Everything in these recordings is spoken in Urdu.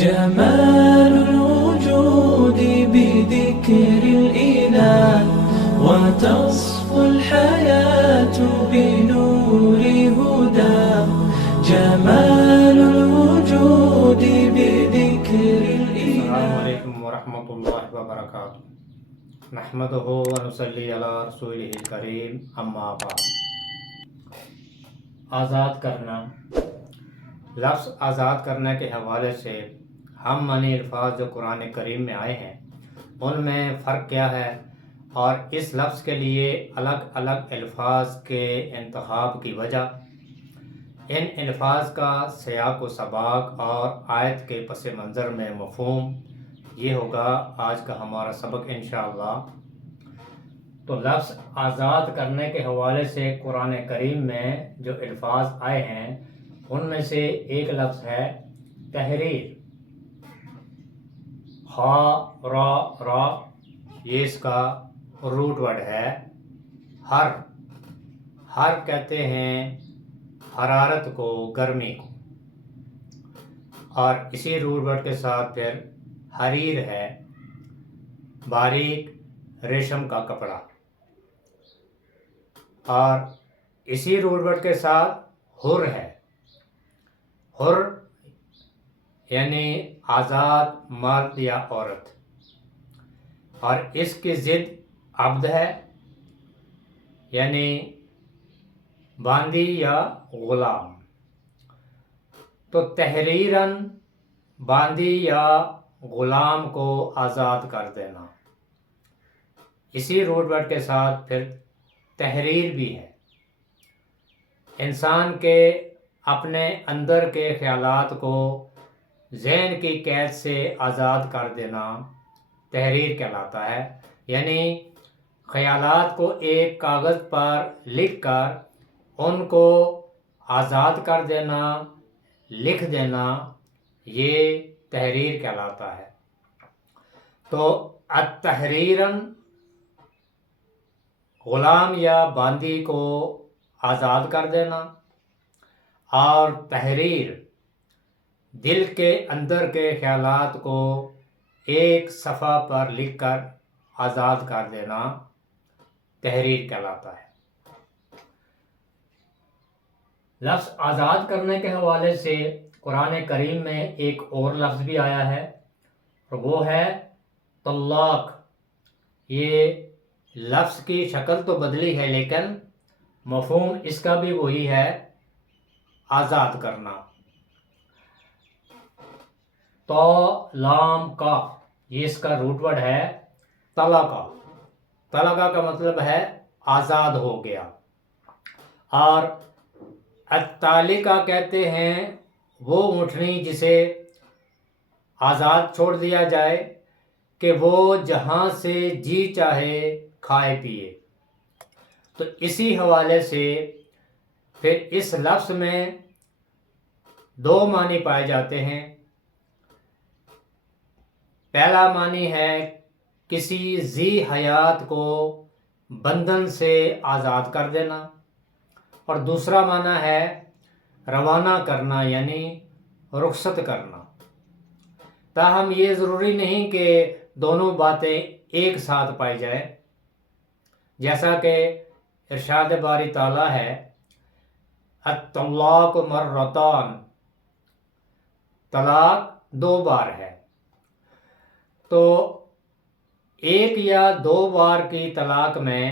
جمال الوجود بذكر الإله وتصفو الحياة بنور هدى. جمال الوجود بذكر الإله. السلام علیکم ورحمۃ اللہ وبرکاتہ. نحمدہ ونصلی علی رسولہ الکریم. اما بعد. آزاد کرنا. لفظ آزاد کرنے کے حوالے سے ہم معنی الفاظ جو قرآن کریم میں آئے ہیں ان میں فرق کیا ہے، اور اس لفظ کے لیے الگ الگ الفاظ کے انتخاب کی وجہ، ان الفاظ کا سیاق و سباق اور آیت کے پس منظر میں مفہوم، یہ ہوگا آج کا ہمارا سبق انشاءاللہ. تو لفظ آزاد کرنے کے حوالے سے قرآن کریم میں جو الفاظ آئے ہیں ان میں سے ایک لفظ ہے تحریر. خا را را، یہ اس کا روٹ ورڈ ہے. ہر کہتے ہیں حرارت کو، گرمی کو، اور اسی روٹ ورڈ کے ساتھ پھر حریر ہے، باریک ریشم کا کپڑا، اور اسی روٹ ورڈ کے ساتھ حر ہے. حر یعنی آزاد مرد یا عورت، اور اس کی ضد عبد ہے یعنی باندی یا غلام. تو تحریراً باندی یا غلام کو آزاد کر دینا. اسی روٹ ورڈ کے ساتھ پھر تحریر بھی ہے، انسان کے اپنے اندر کے خیالات کو ذہن کی قید سے آزاد کر دینا تحریر کہلاتا ہے. یعنی خیالات کو ایک کاغذ پر لکھ کر ان کو آزاد کر دینا، لکھ دینا، یہ تحریر کہلاتا ہے. تو التحریراً غلام یا باندی کو آزاد کر دینا، اور تحریر دل کے اندر کے خیالات کو ایک صفحہ پر لکھ کر آزاد کر دینا تحریر کہلاتا ہے. لفظ آزاد کرنے کے حوالے سے قرآن کریم میں ایک اور لفظ بھی آیا ہے، اور وہ ہے طلاق. یہ لفظ کی شکل تو بدلی ہے لیکن مفہوم اس کا بھی وہی ہے، آزاد کرنا. تو لام کا، یہ اس کا روٹ ورڈ ہے طلقہ. طلقہ کا مطلب ہے آزاد ہو گیا. اور الطالقہ کہتے ہیں وہ اونٹنی جسے آزاد چھوڑ دیا جائے کہ وہ جہاں سے جی چاہے کھائے پیے. تو اسی حوالے سے پھر اس لفظ میں دو معنی پائے جاتے ہیں. پہلا معنی ہے کسی ذی حیات کو بندھن سے آزاد کر دینا، اور دوسرا معنی ہے روانہ کرنا یعنی رخصت کرنا. تاہم یہ ضروری نہیں کہ دونوں باتیں ایک ساتھ پائی جائے، جیسا کہ ارشاد باری تعالیٰ ہے الطلاق مرتان، طلاق دو بار ہے. تو ایک یا دو بار کی طلاق میں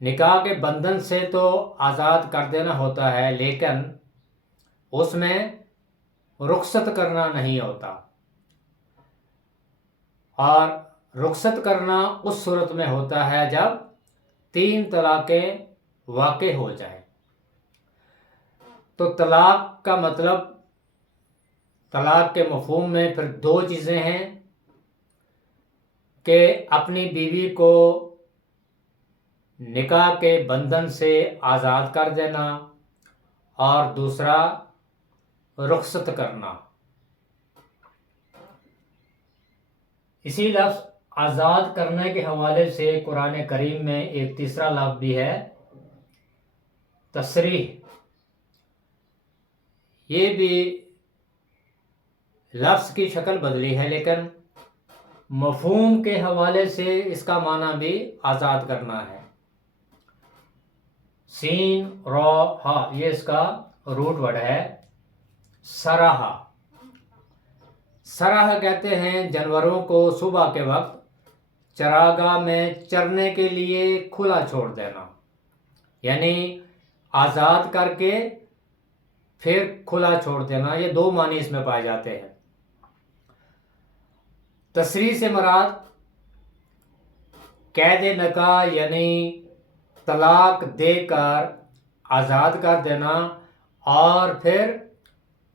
نکاح کے بندھن سے تو آزاد کر دینا ہوتا ہے، لیکن اس میں رخصت کرنا نہیں ہوتا. اور رخصت کرنا اس صورت میں ہوتا ہے جب 3 طلاقیں واقع ہو جائیں. تو طلاق کا مطلب، طلاق کے مفہوم میں پھر دو چیزیں ہیں کہ اپنی بیوی کو نکاح کے بندھن سے آزاد کر دینا، اور دوسرا رخصت کرنا. اسی لفظ آزاد کرنے کے حوالے سے قرآن کریم میں ایک تیسرا لفظ بھی ہے تسریح. یہ بھی لفظ کی شکل بدلی ہے، لیکن مفہوم کے حوالے سے اس کا معنی بھی آزاد کرنا ہے۔ سین را ہا یہ اس کا روٹ ورڈ ہے۔ سراہا، سراہا کہتے ہیں جانوروں کو صبح کے وقت چراگاہ میں چرنے کے لیے کھلا چھوڑ دینا، یعنی آزاد کر کے پھر کھلا چھوڑ دینا۔ یہ دو معنی اس میں پائے جاتے ہیں۔ تسریح سے مراد قید نکاح یعنی طلاق دے کر آزاد کر دینا اور پھر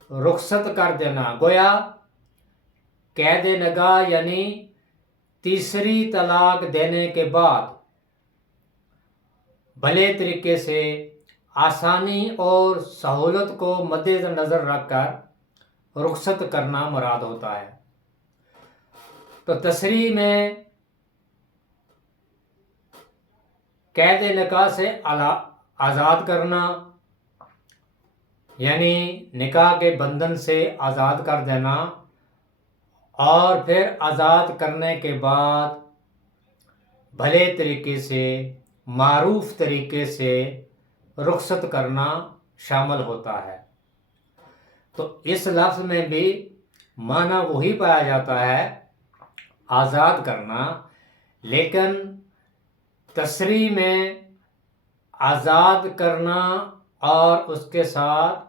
رخصت کر دینا۔ گویا قید نکاح یعنی تیسری طلاق دینے کے بعد بھلے طریقے سے آسانی اور سہولت کو مد نظر رکھ کر رخصت کرنا مراد ہوتا ہے۔ تو تسریح میں قید نکاح سے آزاد کرنا یعنی نکاح کے بندھن سے آزاد کر دینا، اور پھر آزاد کرنے کے بعد بھلے طریقے سے معروف طریقے سے رخصت کرنا شامل ہوتا ہے۔ تو اس لفظ میں بھی معنی وہی پایا جاتا ہے، آزاد کرنا، لیکن تسریح میں آزاد کرنا اور اس کے ساتھ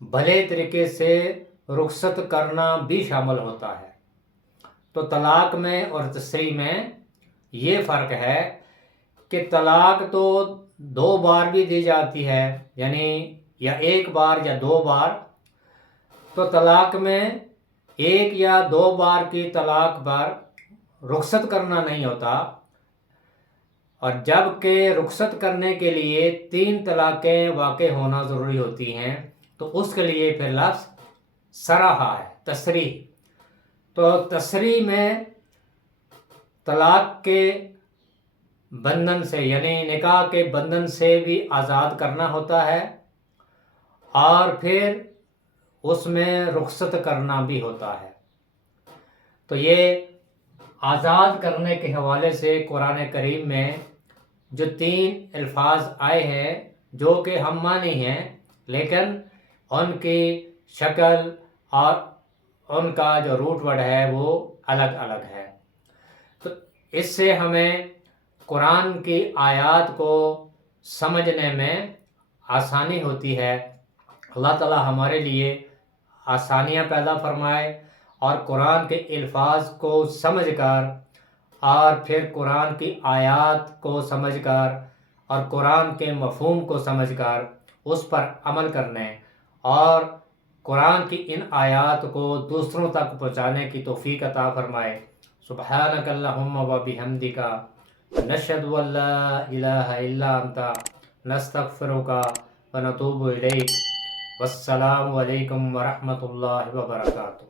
بھلے طریقے سے رخصت کرنا بھی شامل ہوتا ہے۔ تو طلاق میں اور تسریح میں یہ فرق ہے کہ طلاق تو 2 بار بھی دی جاتی ہے، یعنی یا 1 بار یا 2 بار۔ تو طلاق میں 1 یا 2 بار کی طلاق پر رخصت کرنا نہیں ہوتا، اور جب کہ رخصت کرنے کے لیے 3 طلاقیں واقع ہونا ضروری ہوتی ہیں، تو اس کے لیے پھر لفظ سراہا ہے، تسریح۔ تو تسریح میں طلاق کے بندھن سے یعنی نکاح کے بندھن سے بھی آزاد کرنا ہوتا ہے، اور پھر اس میں رخصت کرنا بھی ہوتا ہے۔ تو یہ آزاد کرنے کے حوالے سے قرآن کریم میں جو 3 الفاظ آئے ہیں جو کہ ہم معنی ہیں، لیکن ان کی شکل اور ان کا جو روٹ ورڈ ہے وہ الگ الگ ہے۔ تو اس سے ہمیں قرآن کی آیات کو سمجھنے میں آسانی ہوتی ہے۔ اللہ تعالی ہمارے لیے آسانیاں پیدا فرمائے، اور قرآن کے الفاظ کو سمجھ کر اور پھر قرآن کی آیات کو سمجھ کر اور قرآن کے مفہوم کو سمجھ کر اس پر عمل کرنے اور قرآن کی ان آیات کو دوسروں تک پہنچانے کی توفیق عطا فرمائے۔ سبحانک اللہم و بحمدک، نشہد ان لا الہ الا انت، نستغفرک و نتوب الیک۔ والسلام علیکم ورحمۃ اللہ وبرکاتہ۔